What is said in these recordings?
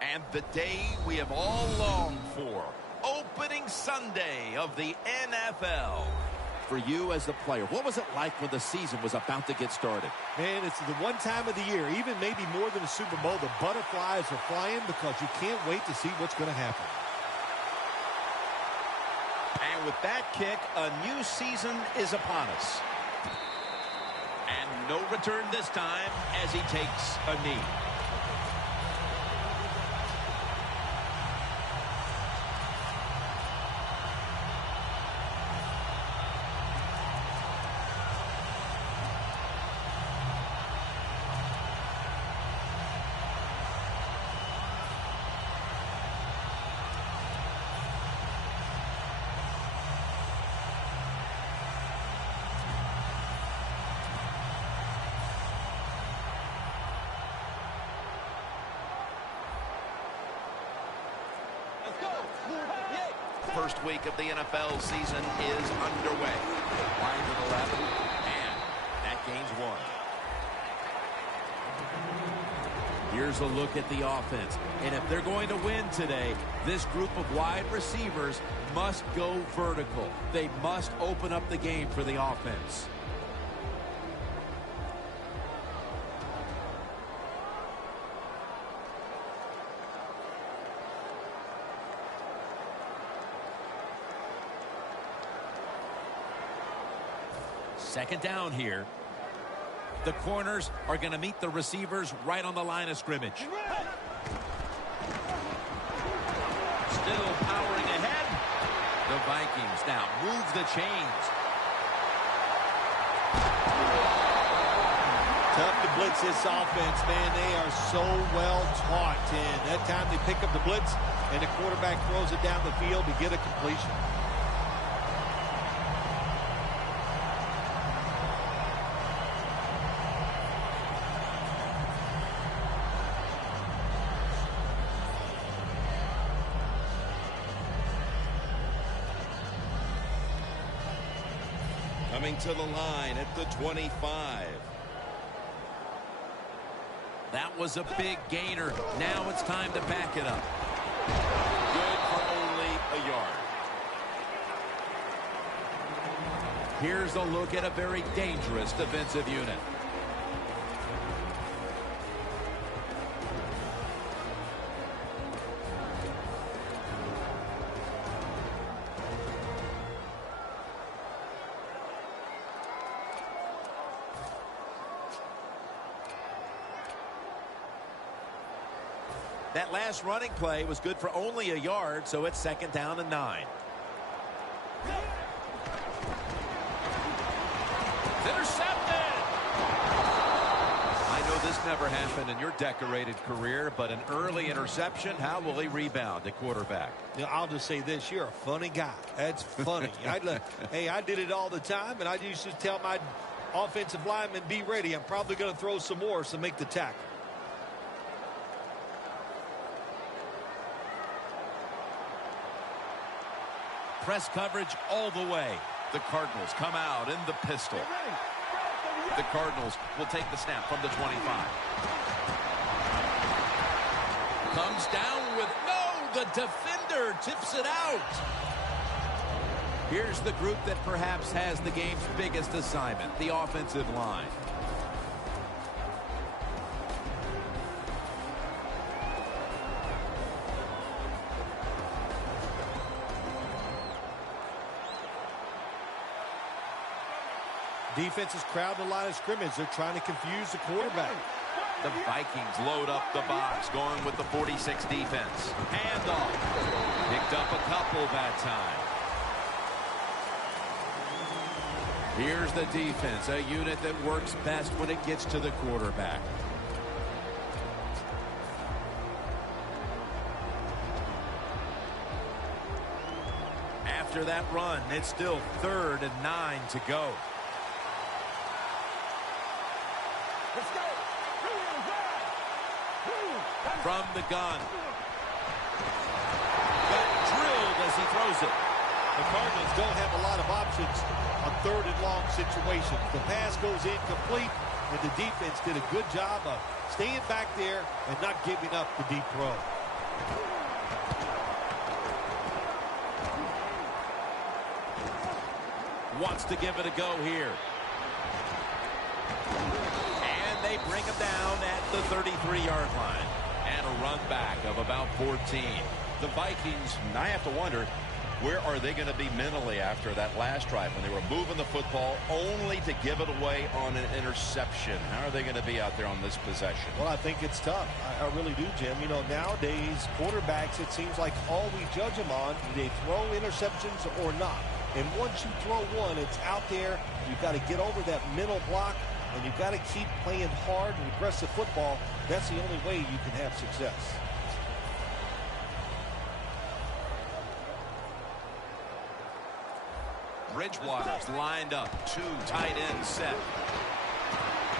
And the day we have all longed for. Opening Sunday of the NFL. For you as the player, what was it like when the season was about to get started? Man, it's the one time of the year, even maybe more than a Super Bowl, the butterflies are flying because you can't wait to see what's going to happen. And with that kick, a new season is upon us. And no return this time as he takes a knee. First week of the NFL season is underway. Line to the left, and that gains one. Here's a look at the offense. And if they're going to win today, this group of wide receivers must go vertical. They must open up the game for the offense. Second down here. The corners are going to meet the receivers right on the line of scrimmage. Still powering ahead. The Vikings now move the chains. Tough to blitz this offense, man. They are so well taught. And that time they pick up the blitz, and the quarterback throws it down the field to get a completion. Coming to the line at the 25. That was a big gainer. Now it's time to back it up. Good for only a yard. Here's a look at a very dangerous defensive unit. That last running play was good for only a yard, so it's second down and 9. Intercepted! I know this never happened in your decorated career, but an early interception, how will he rebound at quarterback? You know, I'll just say this, you're a funny guy. That's funny. Hey, I did it all the time, and I used to tell my offensive linemen, be ready. I'm probably going to throw some more, so make the tackle. Press coverage all the way. The Cardinals come out in the pistol. The Cardinals will take the snap from the 25. Comes down with no, the defender tips it out. Here's the group that perhaps has the game's biggest assignment, the offensive line. Defense is crowding the line of scrimmage. They're trying to confuse the quarterback. The Vikings load up the box, going with the 46 defense. Handoff. Picked up a couple that time. Here's the defense, a unit that works best when it gets to the quarterback. After that run, it's still 3rd and 9 to go. Let's go. From the gun. Got drilled as he throws it. The Cardinals don't have a lot of options on 3rd and long situations. The pass goes incomplete, and the defense did a good job of staying back there and not giving up the deep throw. Wants to give it a go here. And they bring him down at the 33-yard line. And a run back of about 14. The Vikings, I have to wonder, where are they going to be mentally after that last drive when they were moving the football only to give it away on an interception? How are they going to be out there on this possession? Well, I think it's tough. I really do, Jim. You know, nowadays, quarterbacks, it seems like all we judge them on, do they throw interceptions or not? And once you throw one, it's out there. You've got to get over that mental block, and you've got to keep playing hard and aggressive football. That's the only way you can have success. Bridgewater's lined up. Two tight ends set.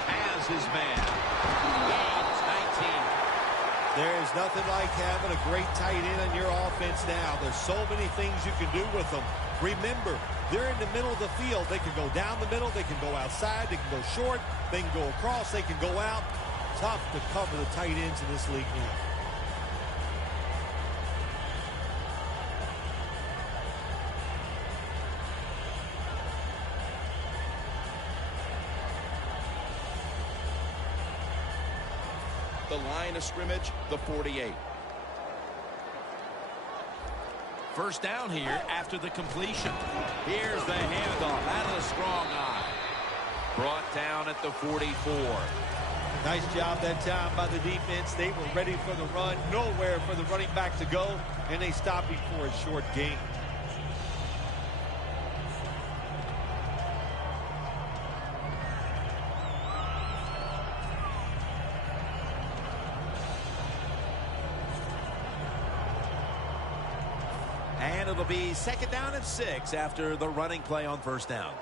Has his man. Gains 19. There is nothing like having a great tight end on your offense now. There's so many things you can do with them. Remember, they're in the middle of the field. They can go down the middle. They can go outside. They can go short. They can go across. They can go out. Tough to cover the tight ends in this league now. The line of scrimmage, the 48. First down here after the completion. Here's the handoff out of the strong eye. Brought down at the 44. Nice job that time by the defense. They were ready for the run. Nowhere for the running back to go. And they stopped before a short gain. And it'll be second down and 6 after the running play on first down.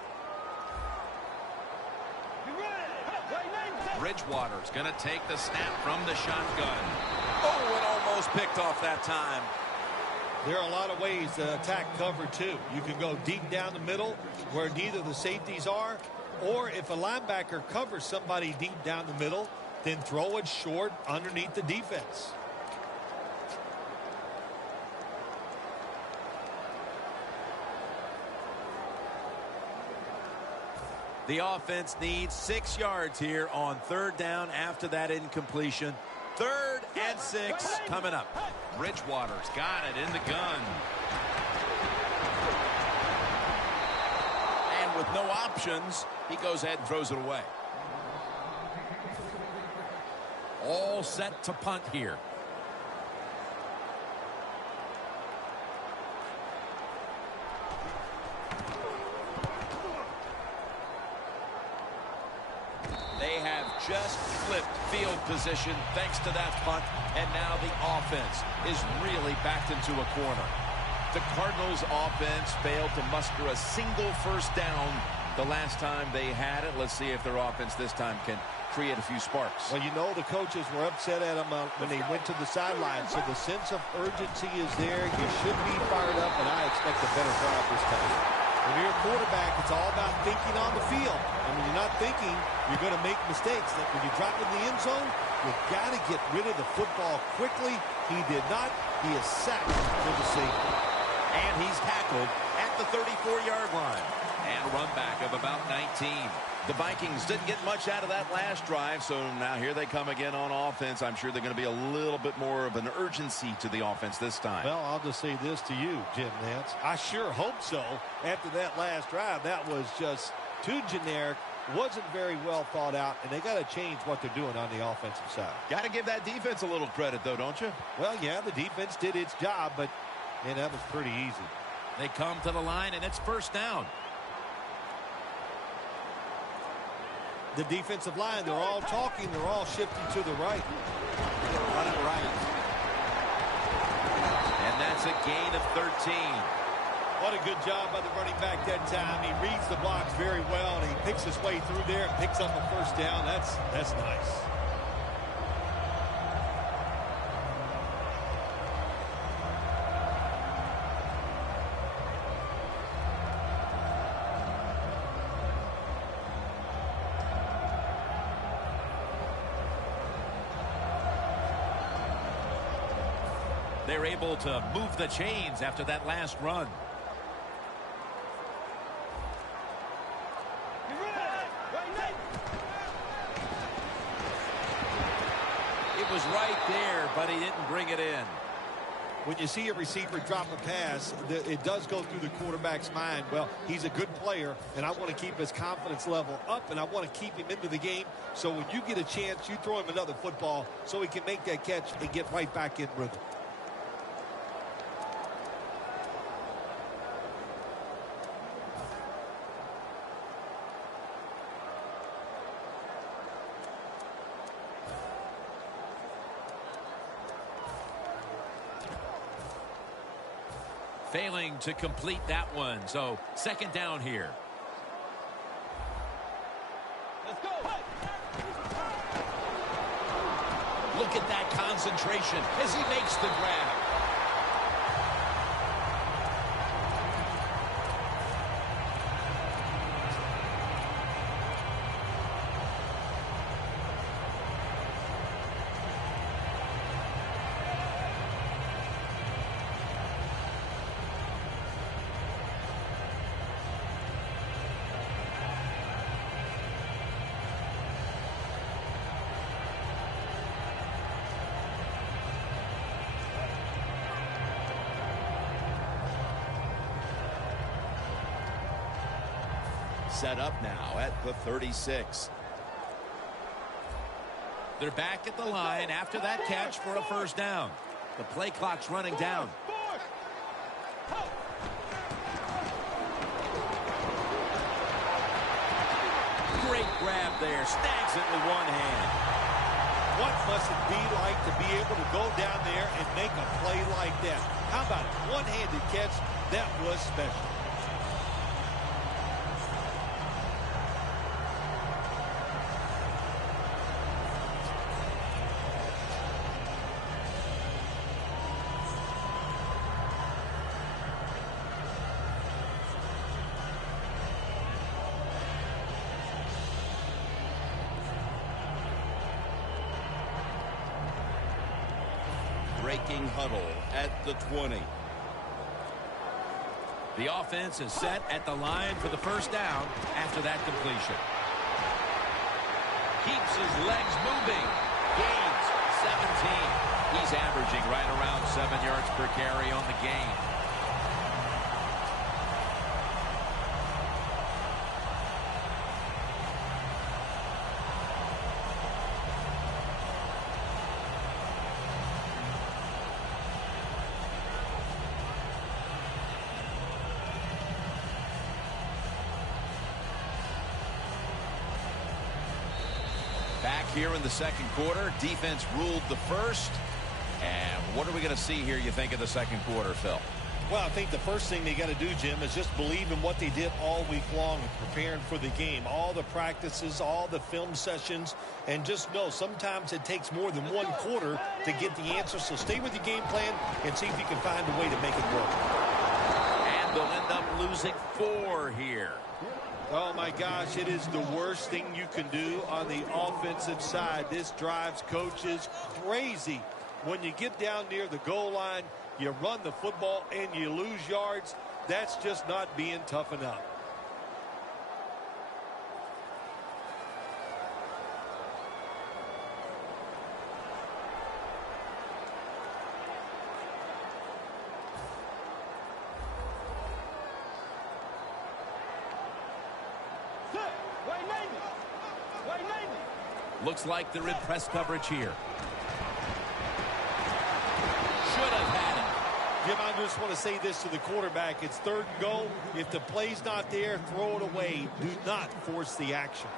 Bridgewater's going to take the snap from the shotgun. Oh, it almost picked off that time. There are a lot of ways to attack cover two. You can go deep down the middle where neither the safeties are, or if a linebacker covers somebody deep down the middle, then throw it short underneath the defense. The offense needs 6 yards here on third down after that incompletion. 3rd and 6 coming up. Bridgewater's got it in the gun. And with no options, he goes ahead and throws it away. All set to punt here. They have just flipped field position thanks to that punt, and now the offense is really backed into a corner. The Cardinals offense failed to muster a single first down the last time they had it. Let's see if their offense this time can create a few sparks. Well, you know the coaches were upset at them when they went to the sideline, so the sense of urgency is there. You should be fired up, and I expect a better drive this time. When you're a quarterback, it's all about thinking on the field. And when you're not thinking, you're going to make mistakes. Like when you drop in the end zone, you've got to get rid of the football quickly. He did not. He is sacked for the safety. And he's tackled at the 34-yard line. And a run back of about 19. The Vikings didn't get much out of that last drive, so now here they come again on offense. I'm sure they're going to be a little bit more of an urgency to the offense this time. Well, I'll just say this to you, Jim Nance. I sure hope so. After that last drive, that was just too generic, wasn't very well thought out, and they got to change what they're doing on the offensive side. Got to give that defense a little credit, though, don't you? Well, yeah, the defense did its job, but, man, that was pretty easy. They come to the line, and it's first down. The defensive line, they're all talking, they're all shifting to the right. Run it right. And that's a gain of 13. What a good job by the running back that time. He reads the blocks very well, and he picks his way through there and picks up a first down. That's nice. They're able to move the chains after that last run. It was right there, but he didn't bring it in. When you see a receiver drop a pass, it does go through the quarterback's mind. Well, he's a good player, and I want to keep his confidence level up, and I want to keep him into the game. So when you get a chance, you throw him another football so he can make that catch and get right back in rhythm. Failing to complete that one. So second down here. Let's go. Look at that concentration as he makes the grab. Set up now at the 36. They're back at the line after that catch for a first down. The play clock's running down. Great grab there. Snags it with one hand. What must it be like to be able to go down there and make a play like that? How about it? One-handed catch. That was special. Breaking huddle at the 20. The offense is set at the line for the first down after that completion. Keeps his legs moving. Gains 17. He's averaging right around 7 yards per carry on the game. Back here in the second quarter, defense ruled the first. And what are we going to see here, you think, in the second quarter, Phil? Well, I think the first thing they got to do, Jim, is just believe in what they did all week long in preparing for the game. All the practices, all the film sessions, and just know sometimes it takes more than one quarter to get the answer. So stay with your game plan and see if you can find a way to make it work. And they'll end up losing 4 here. Oh, my gosh, it is the worst thing you can do on the offensive side. This drives coaches crazy. When you get down near the goal line, you run the football and you lose yards. That's just not being tough enough. Looks like they're in press coverage here. Should have had it. Jim, I just want to say this to the quarterback. It's 3rd and goal. If the play's not there, throw it away. Do not force the action.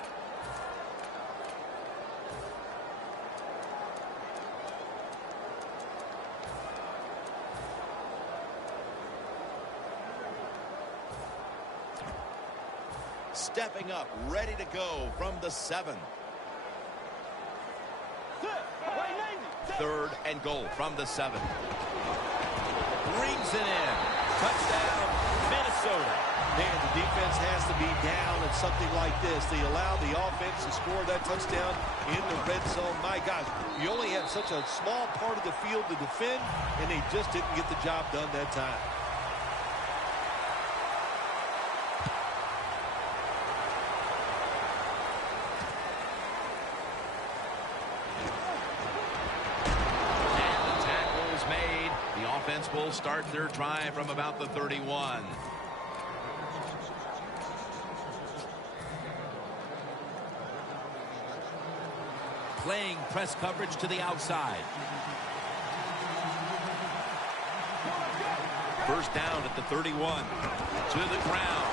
Stepping up, ready to go from the 7. 3rd and goal from the 7. Brings it in. Touchdown, Minnesota. Man, the defense has to be down at something like this. They allow the offense to score that touchdown in the red zone. My gosh, you only have such a small part of the field to defend, and they just didn't get the job done that time. And the tackle's made. The offense will start their drive from about the 31. Playing press coverage to the outside. First down at the 31. To the ground.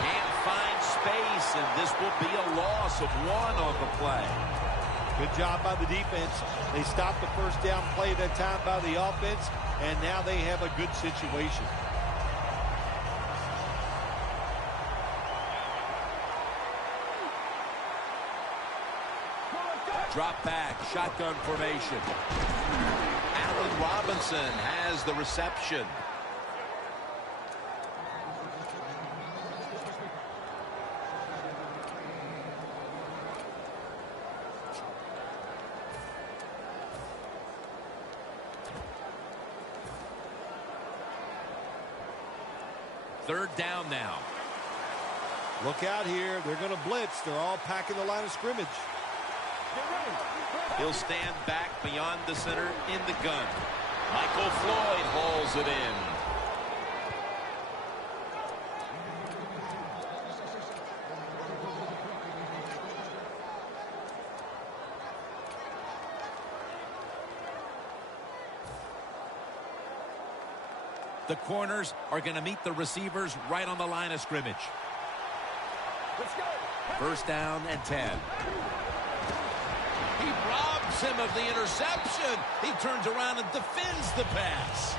Can't find space, and this will be a loss of 1 on the play. Good job by the defense. They stopped the first down play that time by the offense, and now they have a good situation. Drop back, shotgun formation. Allen Robinson has the reception. Third down now. Look out here. They're going to blitz. They're all packing the line of scrimmage. He'll stand back beyond the center in the gun. Michael Floyd hauls it in. The corners are going to meet the receivers right on the line of scrimmage. Let's go. First down and 10. He robs him of the interception. He turns around and defends the pass.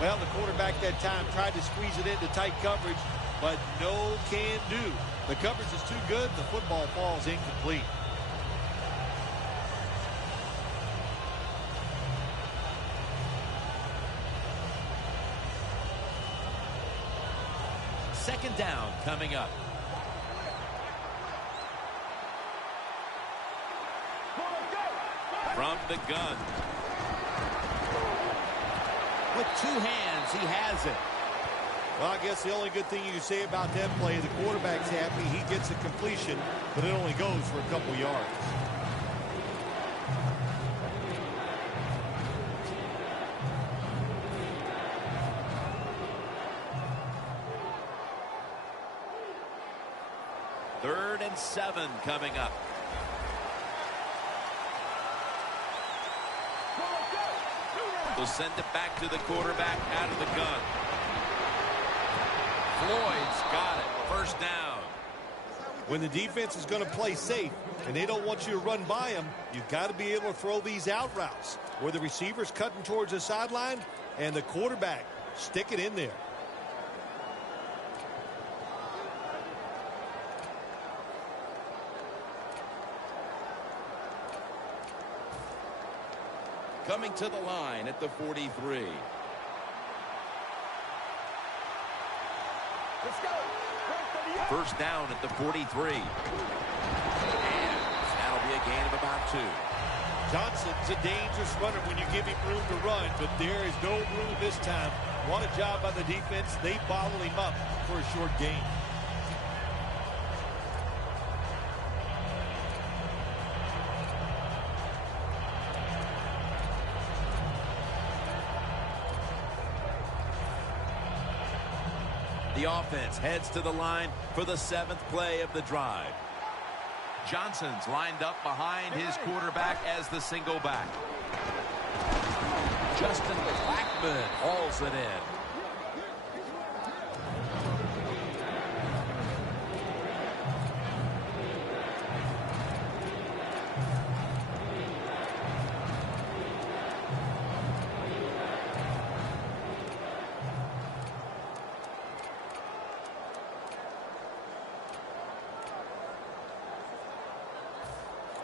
Well, the quarterback that time tried to squeeze it into tight coverage, but no can do. The coverage is too good. The football falls incomplete. Second down coming up. From the gun. With 2 hands, he has it. Well, I guess the only good thing you can say about that play, the quarterback's happy. He gets a completion, but it only goes for a couple yards. Third and 7 coming up. They'll send it back to the quarterback out of the gun. Floyd's got it. First down. When the defense is going to play safe and they don't want you to run by them, you've got to be able to throw these out routes where the receiver's cutting towards the sideline and the quarterback stick it in there. Coming to the line at the 43. Let's go. First down at the 43. And that'll be a gain of about 2. Johnson's a dangerous runner when you give him room to run, but there is no room this time. What a job by the defense. They bottled him up for a short gain. The offense heads to the line for the 7th play of the drive. Johnson's lined up behind his quarterback as the single back. Justin Blackman hauls it in.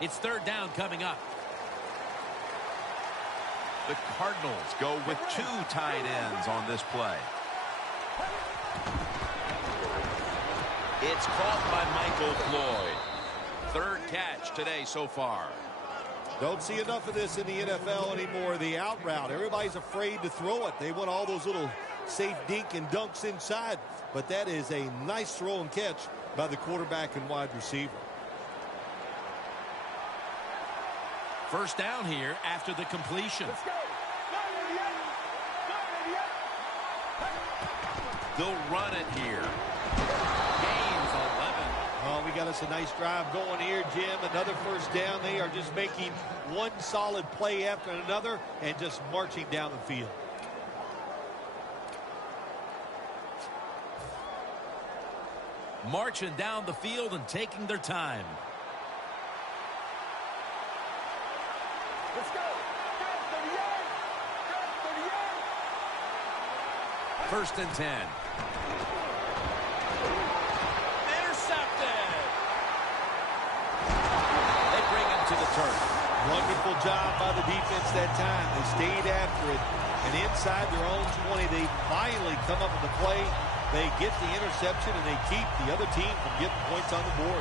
It's third down coming up. The Cardinals go with 2 tight ends on this play. It's caught by Michael Floyd. 3rd catch today so far. Don't see enough of this in the NFL anymore. The out route. Everybody's afraid to throw it. They want all those little safe dink and dunks inside. But that is a nice throw and catch by the quarterback and wide receiver. First down here after the completion. Let's go. They'll run it here. Gains 11. Oh, we got us a nice drive going here, Jim. Another first down. They are just making one solid play after another and just marching down the field. Marching down the field and taking their time. Let's go. 38. 1st and 10. Intercepted. They bring him to the turf. Wonderful job by the defense that time. They stayed after it. And inside their own 20, they finally come up with the play. They get the interception, and they keep the other team from getting points on the board.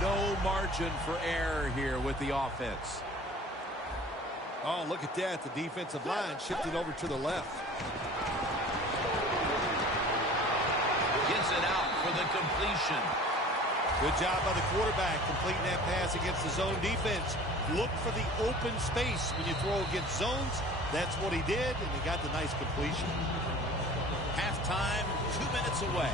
No margin for error here with the offense. Oh, look at that. The defensive line shifting over to the left. Gets it out for the completion. Good job by the quarterback completing that pass against the zone defense. Look for the open space when you throw against zones. That's what he did, and he got the nice completion. Halftime, 2 minutes away.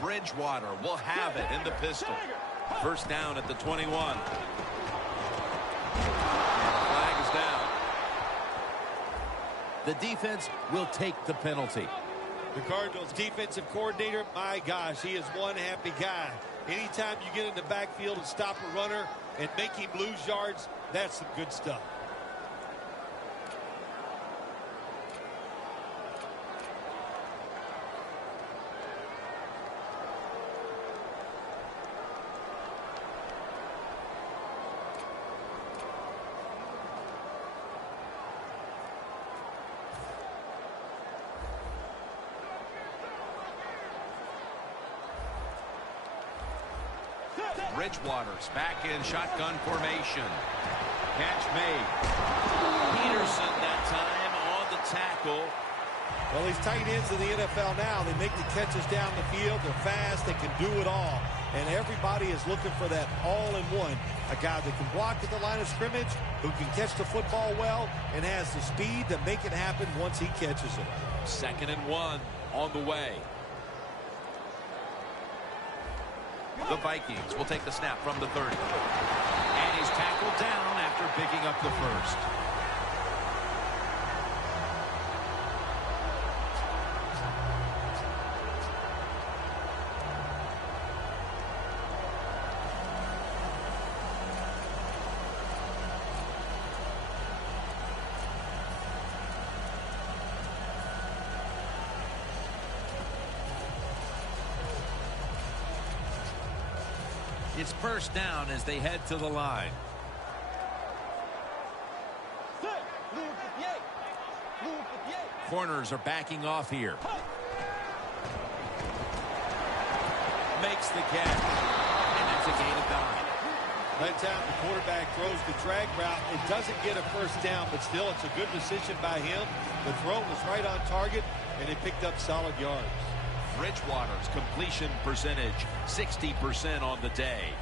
Bridgewater will have it in the pistol. First down at the 21. Flag is down. The defense will take the penalty. The Cardinals defensive coordinator, my gosh, he is one happy guy. Anytime you get in the backfield and stop a runner and make him lose yards, that's some good stuff. Bridgewater's back in shotgun formation. Catch made. Peterson that time on the tackle. Well, these tight ends in the NFL now, they make the catches down the field. They're fast. They can do it all. And everybody is looking for that all-in-one. A guy that can block at the line of scrimmage, who can catch the football well, and has the speed to make it happen once he catches it. 2nd and 1 on the way. The Vikings will take the snap from the 30. And he's tackled down after picking up the first. It's first down as they head to the line. Corners are backing off here. Makes the catch. And that's a gain of 9. That time the quarterback throws the drag route. It doesn't get a first down, but still it's a good decision by him. The throw was right on target, and it picked up solid yards. Bridgewater's completion percentage, 60% on the day.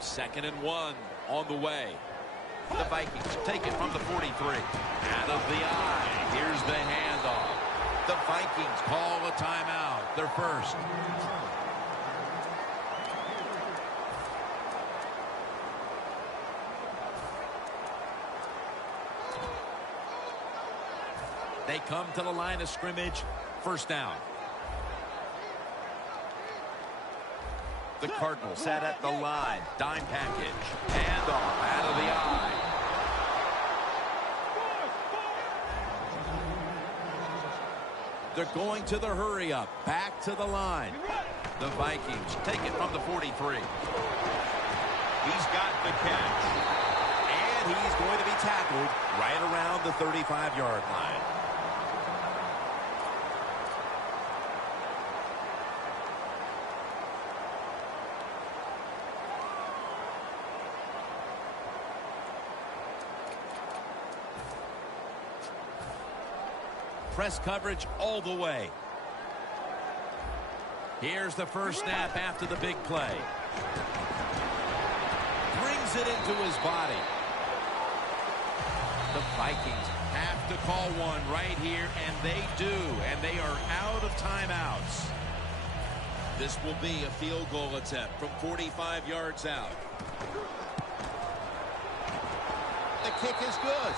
2nd and 1 on the way. The Vikings take it from the 43. Out of the eye. Here's the handoff. The Vikings call a timeout. Their first. They come to the line of scrimmage. First down. The Cardinals set at the line. Dime package. And off out of the eye. They're going to the hurry up. Back to the line. The Vikings take it from the 43. He's got the catch. And he's going to be tackled right around the 35-yard line. Press coverage all the way. Here's the first snap after the big play. Brings it into his body. The Vikings have to call one right here, and they do. And they are out of timeouts. This will be a field goal attempt from 45 yards out. The kick is good.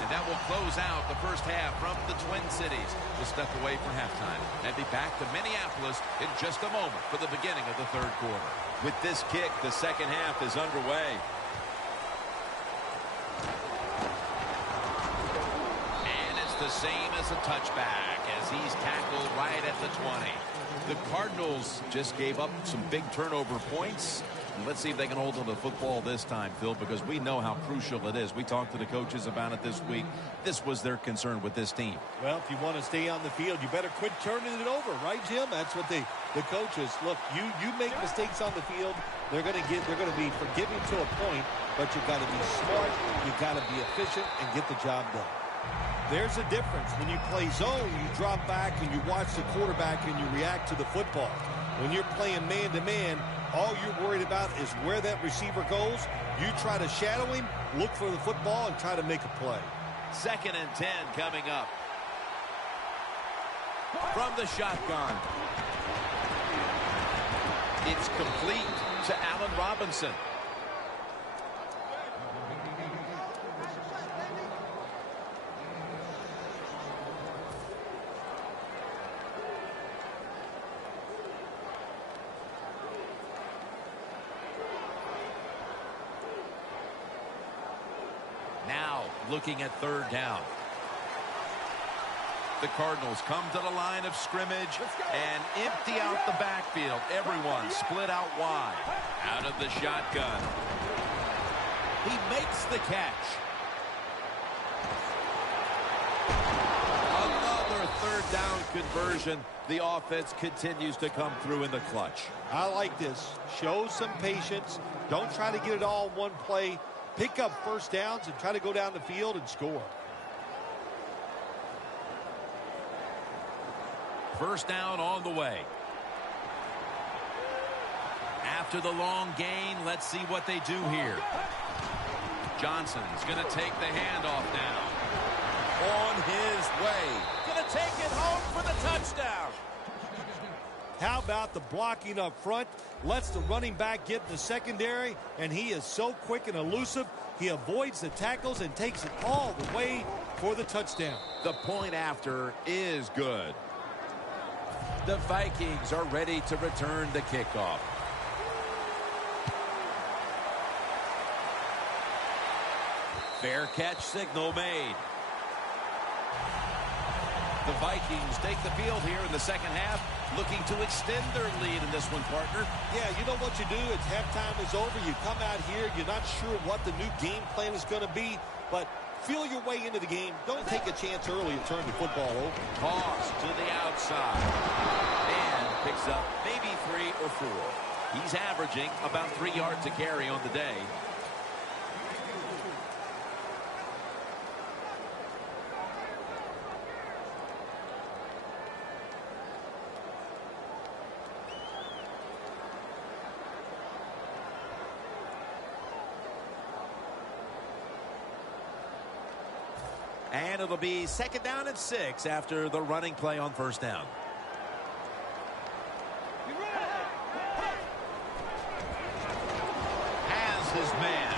And that will close out the first half from the Twin Cities. We'll step away for halftime and be back to Minneapolis in just a moment for the beginning of the third quarter. With this kick, the second half is underway. And it's the same as a touchback as he's tackled right at the 20. The Cardinals just gave up some big turnover points. Let's see if they can hold on to the football this time, Phil, because we know how crucial it is. We talked to the coaches about it this week. This was their concern with this team. Well, if you want to stay on the field, you better quit turning it over, right, Jim? That's what the coaches look. You make mistakes on the field, they're going to be forgiving to a point, but you got to be smart, you got to be efficient, and get the job done. There's a difference. When you play zone, you drop back and you watch the quarterback and you react to the football. When you're playing man-to-man, all you're worried about is where that receiver goes. You try to shadow him, look for the football, and try to make a play. 2nd and 10 coming up. From the shotgun. It's complete to Allen Robinson. Now looking at 3rd down. The Cardinals come to the line of scrimmage and empty out the backfield. Everyone split out wide. Out of the shotgun. He makes the catch. Another 3rd down conversion. The offense continues to come through in the clutch. I like this. Show some patience. Don't try to get it all in one play. Pick up first downs and try to go down the field and score. 1st down on the way. After the long gain, let's see what they do here. Johnson's going to take the handoff now. On his way. Going to take it home for the touchdown. How about the blocking up front? Lets the running back get in the secondary, and he is so quick and elusive. He avoids the tackles and takes it all the way for the touchdown. The point after is good. The Vikings are ready to return the kickoff. Fair catch signal made. The Vikings take the field here in the second half, looking to extend their lead in this one, partner. Yeah, you know what you do? It's halftime is over. You come out here, you're not sure what the new game plan is going to be, but feel your way into the game. Don't take a chance early and turn the football over. Toss to the outside. And picks up maybe 3 or 4. He's averaging about 3 yards a carry on the day. And it'll be 2nd down and 6 after the running play on 1st down. Has his man.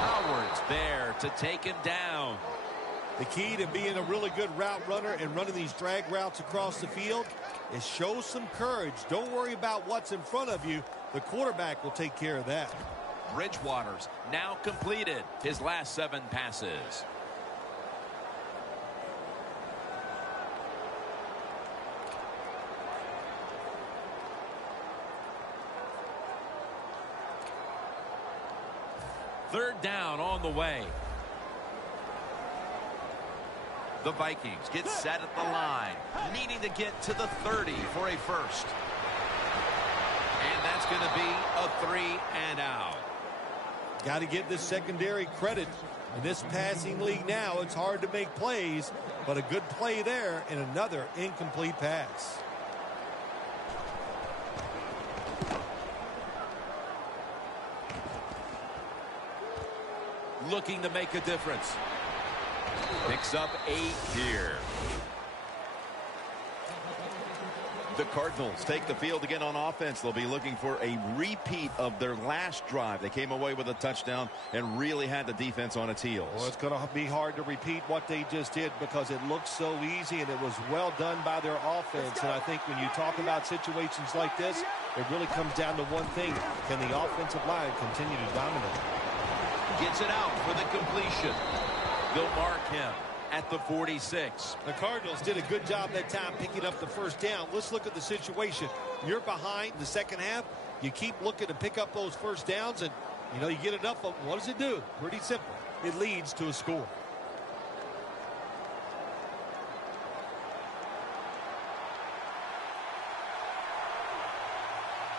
Howard's there to take him down. The key to being a really good route runner and running these drag routes across the field, is show some courage. Don't worry about what's in front of you. The quarterback will take care of that. Bridgewater's now completed his last 7 passes. Third down on the way. The Vikings get set at the line, needing to get to the 30 for a first. And that's going to be a 3 and out. Got to give this secondary credit. In this passing league now, it's hard to make plays, but a good play there and another incomplete pass. Looking to make a difference. Picks up 8 here. The Cardinals take the field again on offense. They'll be looking for a repeat of their last drive. They came away with a touchdown and really had the defense on its heels. Well, it's going to be hard to repeat what they just did because it looks so easy and it was well done by their offense. And I think when you talk about situations like this, it really comes down to one thing. Can the offensive line continue to dominate? Gets it out for the completion. They'll mark him at the 46. The Cardinals did a good job that time picking up the first down. Let's look at the situation. You're behind the second half. You keep looking to pick up those first downs, and you get enough of them. What does it do? Pretty simple. It leads to a score.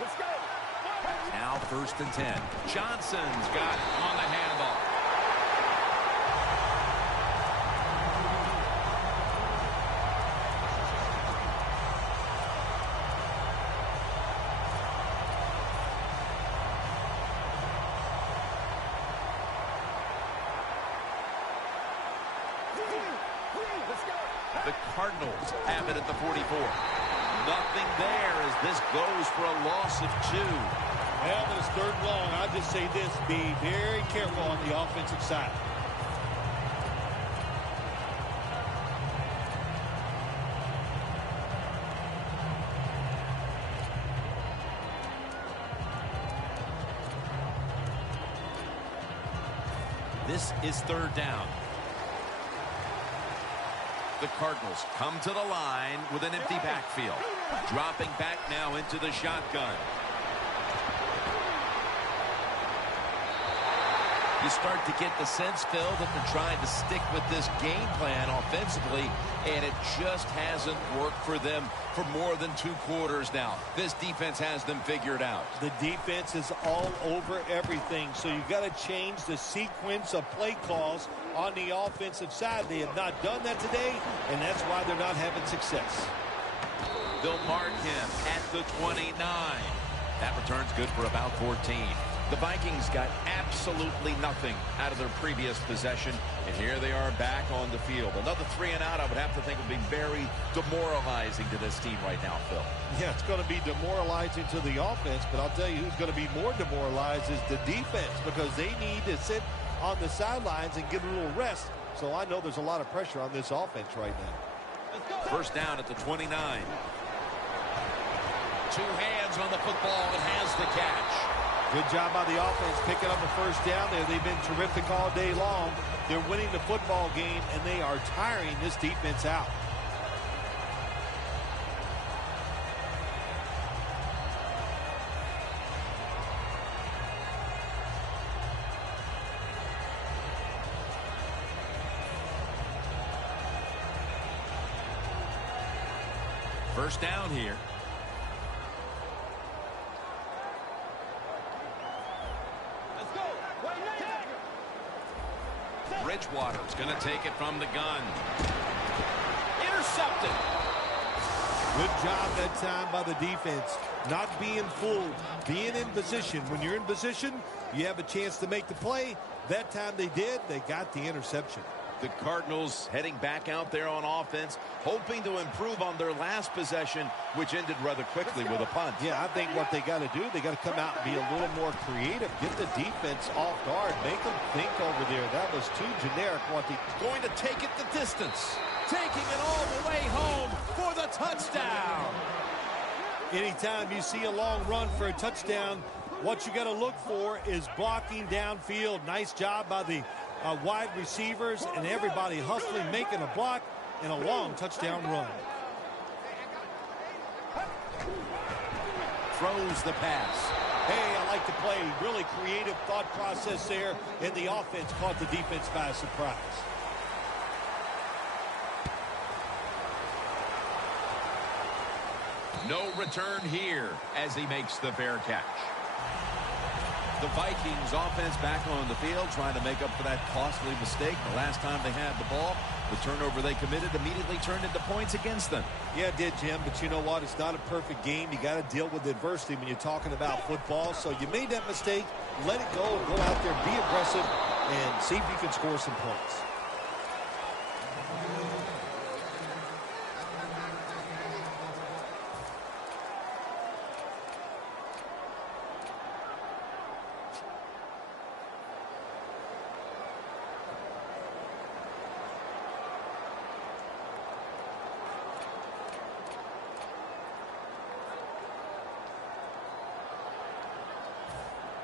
Let's go. Now 1st and 10. Johnson's got on the handoff. The Cardinals have it at the 44. Nothing there as this goes for a loss of 2. Well, when it's 3rd and long, I'll just say this, be very careful on the offensive side. This is 3rd down. The Cardinals come to the line with an empty backfield. Dropping back now into the shotgun. You start to get the sense, Phil, that they're trying to stick with this game plan offensively, and it just hasn't worked for them for more than 2 quarters now. This defense has them figured out. The defense is all over everything, so you've got to change the sequence of play calls on the offensive side. They have not done that today, and that's why they're not having success. They'll mark him at the 29. That return's good for about 14. The Vikings got absolutely nothing out of their previous possession, and here they are back on the field. Another 3 and out, I would have to think, would be very demoralizing to this team right now, Phil. Yeah, it's going to be demoralizing to the offense, but I'll tell you who's going to be more demoralized is the defense, because they need to sit on the sidelines and get a little rest. So I know there's a lot of pressure on this offense right now. 1st down at the 29. 2 hands on the football and has the catch. Good job by the offense picking up a 1st down there. They've been terrific all day long. They're winning the football game, and they are tiring this defense out. First down here. Bridgewater's going to take it from the gun. Intercepted. Good job that time by the defense. Not being fooled, being in position. When you're in position, you have a chance to make the play. That time they did. They got the interception. The Cardinals heading back out there on offense, hoping to improve on their last possession, which ended rather quickly with a punt. Yeah, I think what they got to do, they got to come out and be a little more creative. Get the defense off guard. Make them think over there. That was too generic. Going to take it the distance. Taking it all the way home for the touchdown. Anytime you see a long run for a touchdown, what you got to look for is blocking downfield. Nice job by the wide receivers and everybody hustling, making a block, and a long touchdown run. Throws the pass. Hey, I like the play. Really creative thought process there, and the offense caught the defense by surprise. No return here as he makes the fair catch. The Vikings offense back on the field trying to make up for that costly mistake. The last time they had the ball, the turnover they committed immediately turned into points against them. Yeah, it did, Jim, but you know what? It's not a perfect game. You got to deal with adversity when you're talking about football. So you made that mistake, let it go, and go out there, be aggressive, and see if you can score some points.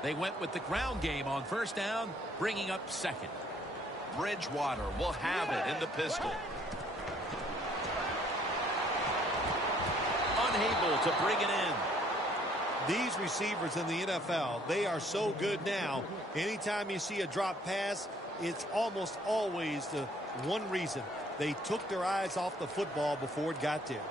They went with the ground game on first down, bringing up second. Bridgewater will have it in the pistol. Unable to bring it in. These receivers in the NFL, they are so good now. Anytime you see a drop pass, it's almost always the one reason. They took their eyes off the football before it got there.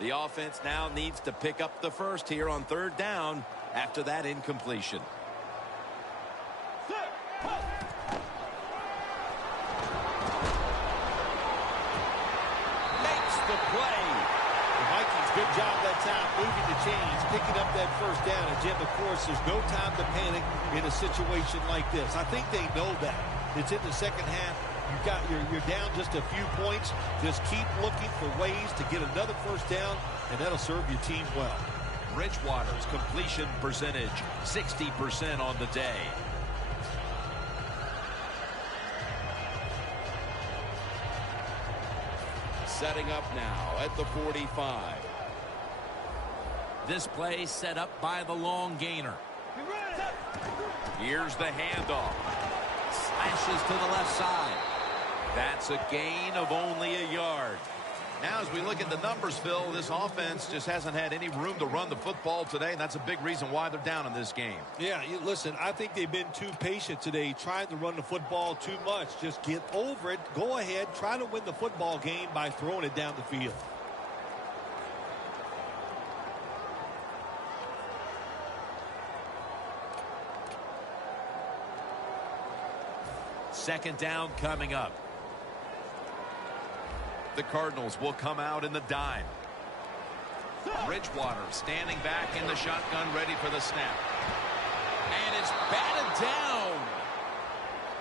The offense now needs to pick up the first here on third down after that incompletion. Makes the play. The Vikings, good job that time moving the chains, picking up that first down. And Jim, of course, there's no time to panic in a situation like this. I think they know that. It's in the second half. You're down just a few points. Just keep looking for ways to get another first down, and that'll serve your team well. Bridgewater's completion percentage, 60% on the day. Setting up now at the 45. This play set up by the long gainer. Here's the handoff. Slashes to the left side. That's a gain of only a yard. Now, as we look at the numbers, Phil, this offense just hasn't had any room to run the football today, and that's a big reason why they're down in this game. Yeah, listen, I think they've been too patient today, trying to run the football too much. Just get over it. Go ahead. Try to win the football game by throwing it down the field. Second down coming up. The Cardinals will come out in the dime. Bridgewater standing back in the shotgun, ready for the snap. And it's batted down.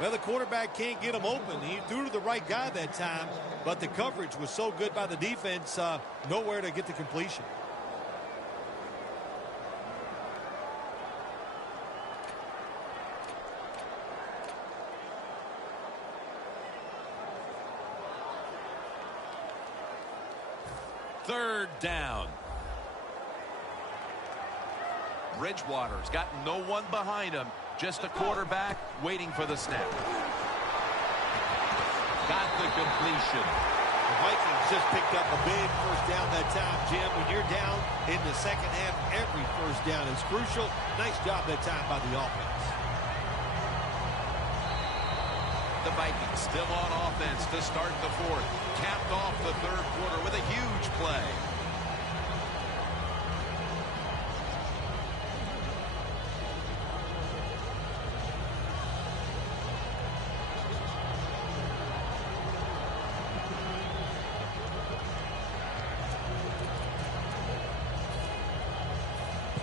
Well, the quarterback can't get him open. He threw to the right guy that time, but the coverage was so good by the defense, nowhere to get the completion. Third down. Bridgewater's got no one behind him, just a quarterback waiting for the snap. Got the completion. The Vikings just picked up a big first down that time, Jim. When you're down in the second half, every first down is crucial. Nice job that time by the offense. The Vikings still on offense to start the fourth. Capped off the third quarter with a huge play.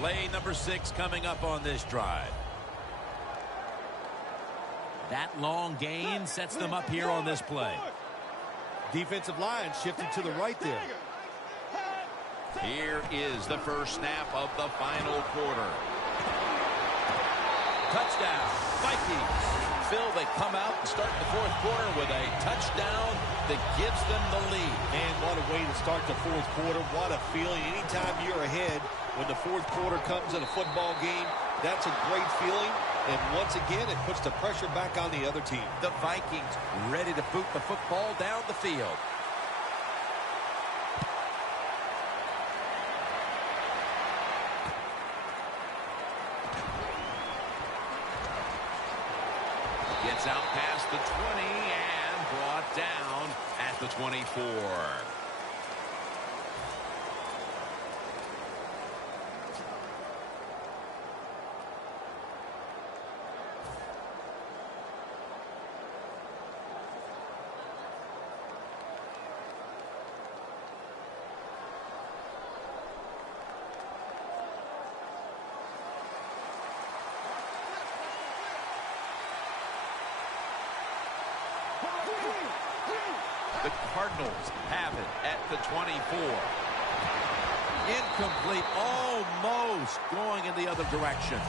Play number 6 coming up on this drive. That long gain sets them up here on this play. Defensive line shifting to the right there. Here is the first snap of the final quarter. Touchdown, Vikings. Phil, they come out and start the fourth quarter with a touchdown that gives them the lead. Man, what a way to start the fourth quarter. What a feeling. Anytime you're ahead when the fourth quarter comes in a football game, that's a great feeling. And once again, it puts the pressure back on the other team. The Vikings ready to boot the football down the field. Gets out past the 20 and brought down at the 24. The Cardinals have it at the 24. Incomplete, almost going in the other direction.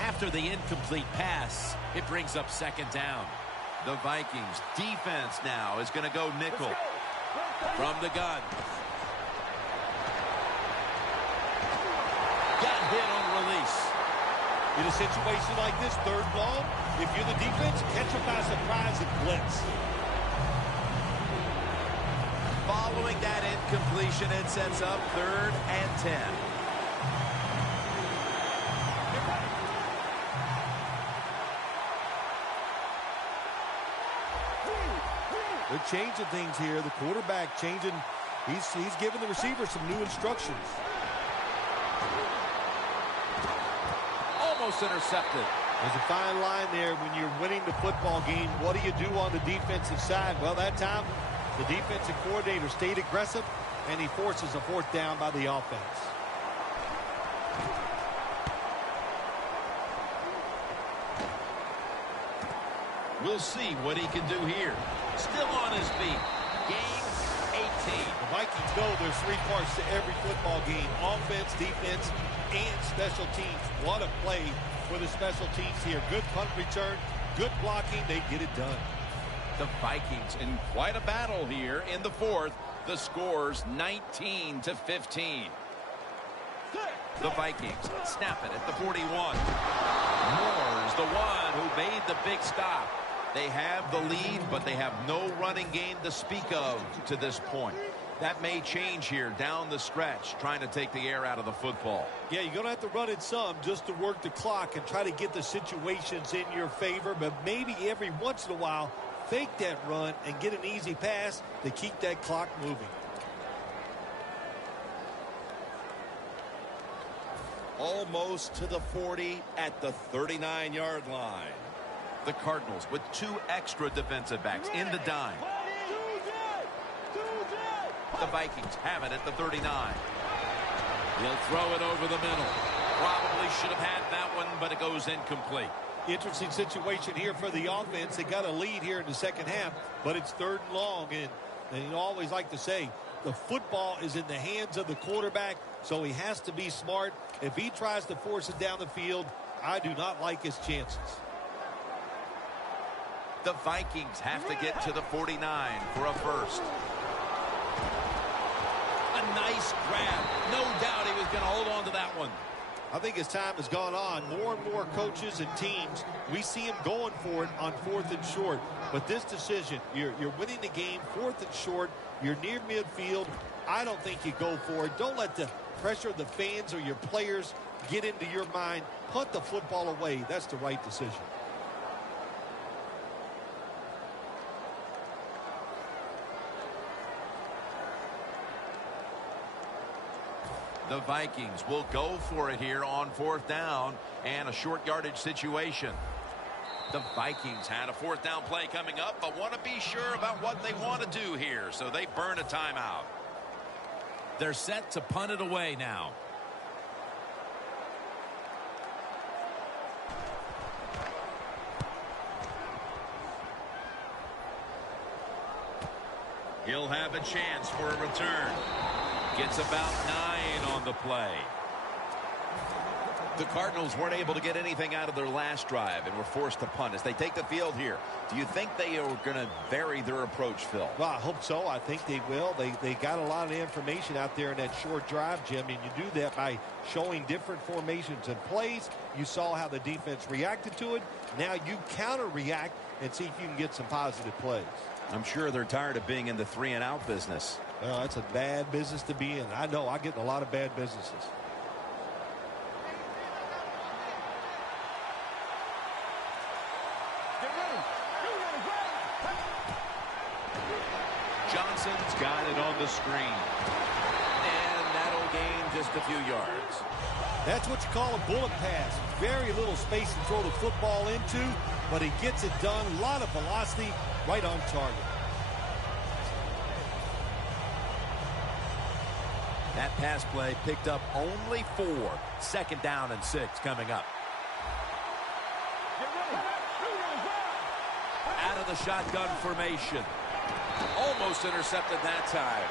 After the incomplete pass, it brings up second down. The Vikings defense now is going to go nickel from the gun. Got hit on release. In a situation like this, third and long, if you're the defense, catch them by surprise and blitz. Following that incompletion, it sets up 3rd and 10. They're changing things here. The quarterback changing. He's giving the receiver some new instructions. Almost intercepted. There's a fine line there when you're winning the football game. What do you do on the defensive side? Well, that time, the defensive coordinator stayed aggressive, and he forces a fourth down by the offense. We'll see what he can do here. Still on his feet. Game 18. The Vikings know there's 3 parts to every football game: offense, defense, and special teams. What a play for the special teams here. Good punt return, good blocking. They get it done. The Vikings in quite a battle here in the fourth. The score's 19-15. The Vikings snap it at the 41. Moore's the one who made the big stop. They have the lead, but they have no running game to speak of to this point. That may change here down the stretch, trying to take the air out of the football. Yeah, you're going to have to run it some just to work the clock and try to get the situations in your favor, but maybe every once in a while, fake that run and get an easy pass to keep that clock moving. Almost to the 40 at the 39-yard line. The Cardinals with 2 extra defensive backs in the dime. The Vikings have it at the 39. He'll throw it over the middle. Probably should have had that one, but it goes incomplete. Interesting situation here for the offense. They got a lead here in the second half, but it's 3rd and long. And you always like to say, the football is in the hands of the quarterback, so he has to be smart. If he tries to force it down the field, I do not like his chances. The Vikings have to get to the 49 for a first. A nice grab. No doubt he was going to hold on to that one. I think as time has gone on, more and more coaches and teams, we see them going for it on 4th and short. But this decision, you're winning the game, 4th and short, you're near midfield. I don't think you go for it. Don't let the pressure of the fans or your players get into your mind. Punt the football away. That's the right decision. The Vikings will go for it here on 4th down and a short yardage situation. The Vikings had a fourth down play coming up, but want to be sure about what they want to do here, so they burn a timeout. They're set to punt it away now. He'll have a chance for a return. Gets about 9 on the play. The Cardinals weren't able to get anything out of their last drive and were forced to punt as they take the field here. Do you think they are going to vary their approach, Phil? Well, I hope so. I think they will. They got a lot of information out there in that short drive, Jim, and you do that by showing different formations and plays. You saw how the defense reacted to it. Now you counter-react and see if you can get some positive plays. I'm sure they're tired of being in the 3-and-out business. Well, that's a bad business to be in. I know. I get in a lot of bad businesses. Johnson's got it on the screen. And that'll gain just a few yards. That's what you call a bullet pass. Very little space to throw the football into, but he gets it done. A lot of velocity, right on target. That pass play picked up only 4. 2nd down and 6 coming up. Out of the shotgun formation. Almost intercepted that time.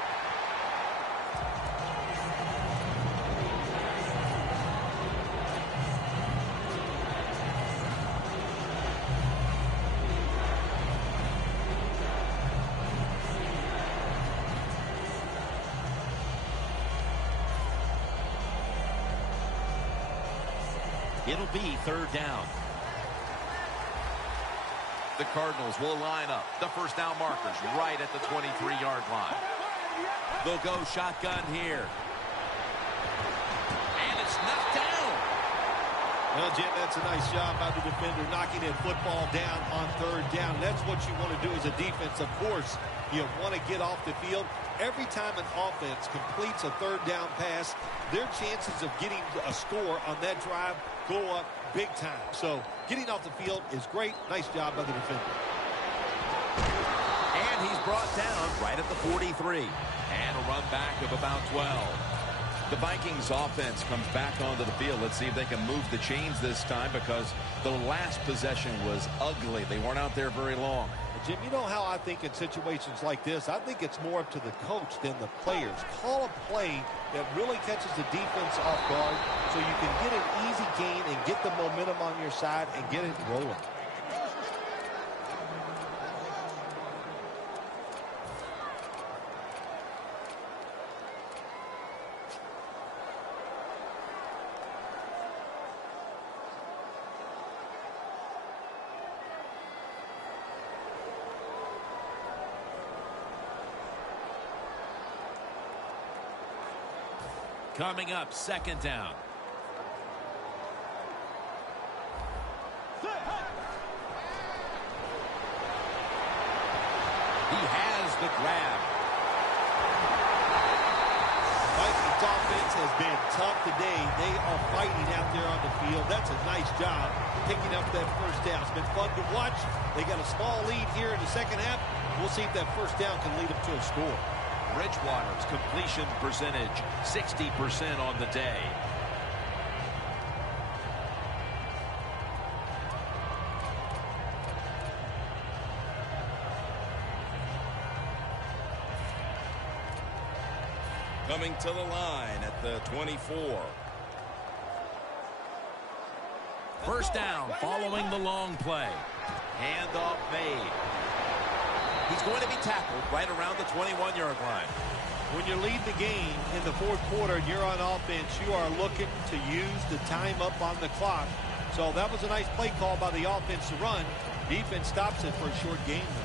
It'll be 3rd down. The Cardinals will line up. The first down markers right at the 23-yard line. They'll go shotgun here. And it's knocked down. Well, Jim, that's a nice job by the defender knocking that football down on 3rd down. That's what you want to do as a defense. Of course, you want to get off the field. Every time an offense completes a 3rd down pass, their chances of getting a score on that drive go up big time. So getting off the field is great. Nice job by the defender. And he's brought down right at the 43. And a run back of about 12. The Vikings offense comes back onto the field. Let's see if they can move the chains this time, because the last possession was ugly. They weren't out there very long. Jim, you know how I think in situations like this, I think it's more up to the coach than the players. Call a play that really catches the defense off guard so you can get an easy gain and get the momentum on your side and get it rolling. Coming up, 2nd down. He has the grab. Vikings offense has been tough today. They are fighting out there on the field. That's a nice job picking up that first down. It's been fun to watch. They got a small lead here in the 2nd half. We'll see if that first down can lead them to a score. Bridgewater's completion percentage, 60% on the day. Coming to the line at the 24. First down following the long play. Handoff made. He's going to be tackled right around the 21-yard line. When you lead the game in the 4th quarter and you're on offense, you are looking to use the time up on the clock. So that was a nice play call by the offense to run. Defense stops it for a short gain, though.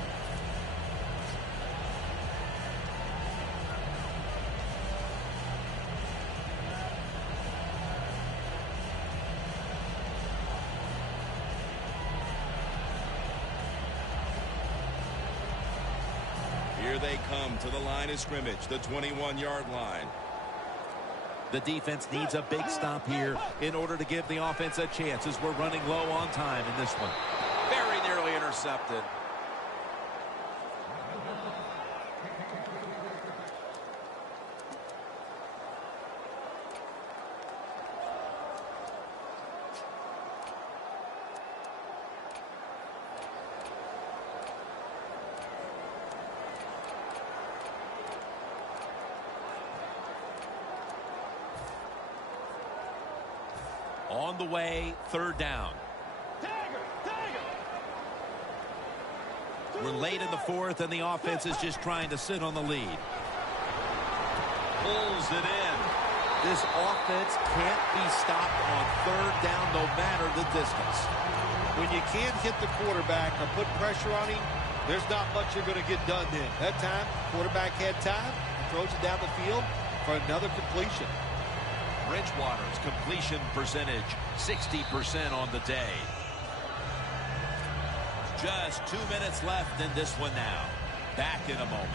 Here they come to the line of scrimmage, the 21-yard line. The defense needs a big stop here in order to give the offense a chance, as we're running low on time in this one. Very intercepted. On the way, third down. We're late in the fourth, and the offense is just trying to sit on the lead. Pulls it in. This offense can't be stopped on third down no matter the distance. When you can't hit the quarterback or put pressure on him, there's not much you're going to get done then. That time, quarterback had time. He throws it down the field for another completion. Bridgewater's completion percentage, 60% on the day. Just 2 minutes left in this one now. Back in a moment.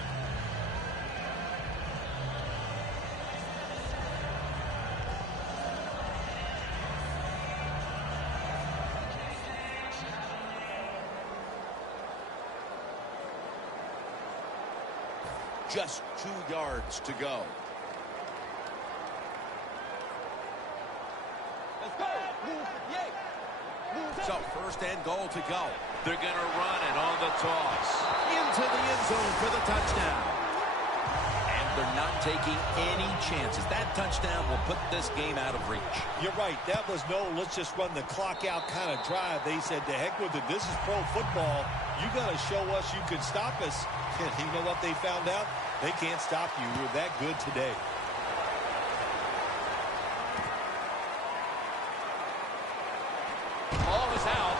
Just 2 yards to go. So first and goal to go. They're going to run it on the toss. Into the end zone for the touchdown. And they're not taking any chances. That touchdown will put this game out of reach. You're right. That was no let's just run the clock out kind of drive. They said, to heck with it. This is pro football. You got to show us you can stop us. And you know what they found out? They can't stop you. You're that good today. Ball is out.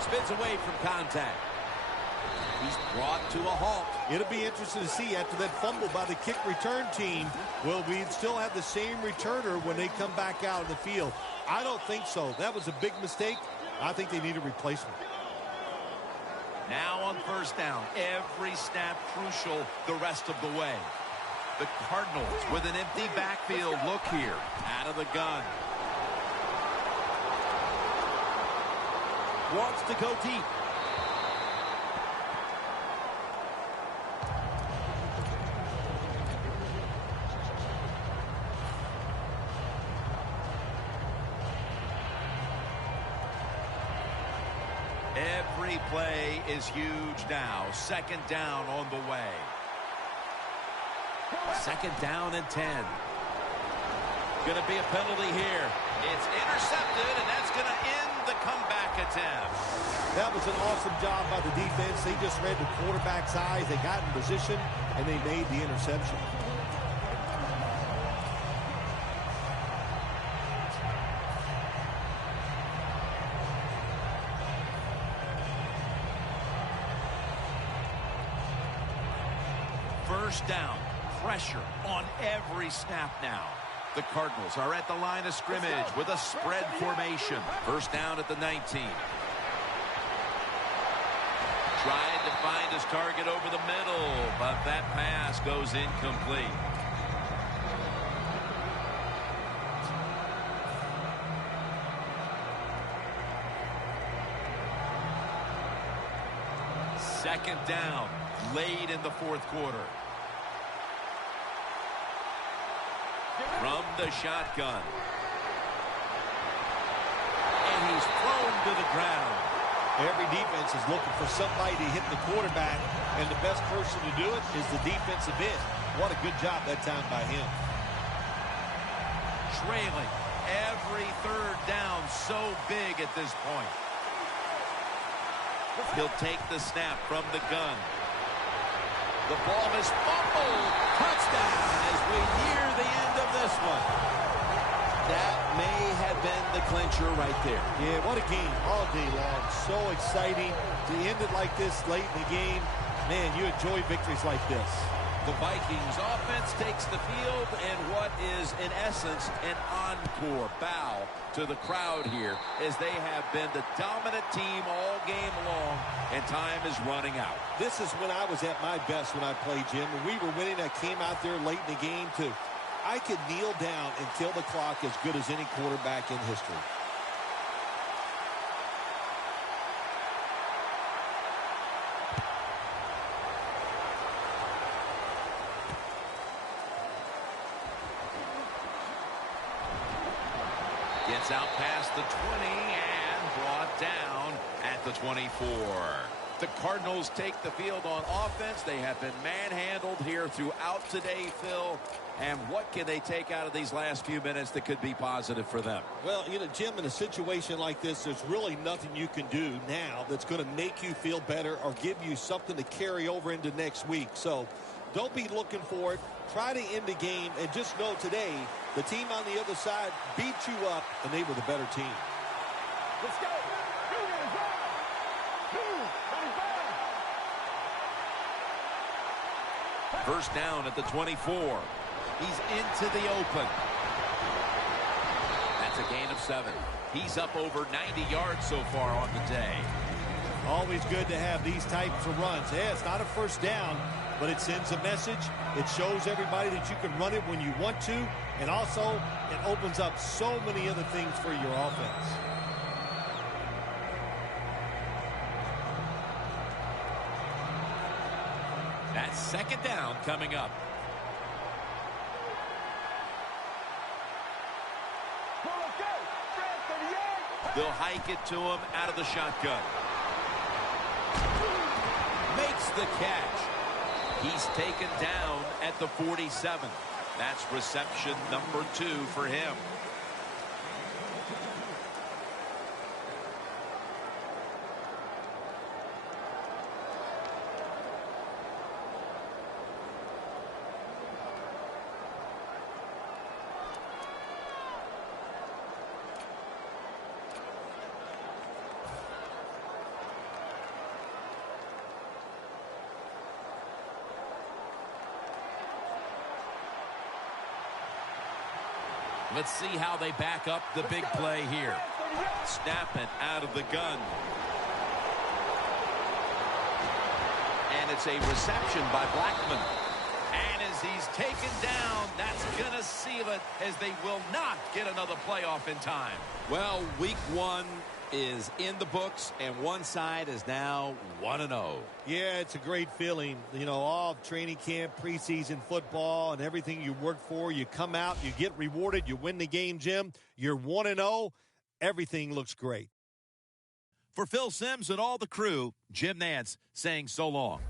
Spins away from contact. He's brought to a halt. It'll be interesting to see after that fumble by the kick return team, will we still have the same returner when they come back out in the field? I don't think so. That was a big mistake. I think they need a replacement. Now on first down, every snap crucial the rest of the way. The Cardinals with an empty backfield look here. Out of the gun. Wants to go deep. Every play is huge now. Second down on the way. Second down and 10. Going to be a penalty here. It's intercepted, and that's going to end the comeback attempt. That was an awesome job by the defense. They just read the quarterback's eyes. They got in position, and they made the interception. First down. Pressure on every snap now. The Cardinals are at the line of scrimmage with a spread formation. First down at the 19. Tried to find his target over the middle, but that pass goes incomplete. Second down, late in the fourth quarter. From the shotgun. And he's thrown to the ground. Every defense is looking for somebody to hit the quarterback, and the best person to do it is the defensive end. What a good job that time by him. Trailing. Every third down so big at this point. He'll take the snap from the gun. The ball is fumbled. Touchdown as we near the end of this one. That may have been the clincher right there. Yeah, what a game all day long. So exciting to end it like this late in the game. Man, you enjoy victories like this. The Vikings offense takes the field, and what is, in essence, an encore bow to the crowd here, as they have been the dominant team all game long, and time is running out. This is when I was at my best when I played, Jim. When we were winning, I came out there late in the game, too. I could kneel down and kill the clock as good as any quarterback in history. Gets out past the 20 and brought down at the 24. The Cardinals take the field on offense. They have been manhandled here throughout today, Phil. And what can they take out of these last few minutes that could be positive for them? Well, you know, Jim, in a situation like this, there's really nothing you can do now that's going to make you feel better or give you something to carry over into next week. So don't be looking for it. Try to end the game, and just know today the team on the other side beat you up, and they were the better team. Let's go. First down at the 24. He's into the open. That's a gain of 7. He's up over 90 yards so far on the day. Always good to have these types of runs. Yeah, it's not a first down, but it sends a message. It shows everybody that you can run it when you want to, and also it opens up so many other things for your offense. That's second down coming up. They'll hike it to him out of the shotgun. Makes the catch. He's taken down at the 47. That's reception number 2 for him. Let's see how they back up the big play here. Snapping out of the gun. And it's a reception by Blackman. And as he's taken down, that's going to seal it, as they will not get another playoff in time. Well, week 1 is in the books, and one side is now 1-0. Yeah, it's a great feeling. You know, all training camp, preseason football, and everything you work for, you come out, you get rewarded, you win the game, Jim. You're 1-0. Everything looks great. For Phil Simms and all the crew, Jim Nantz saying so long.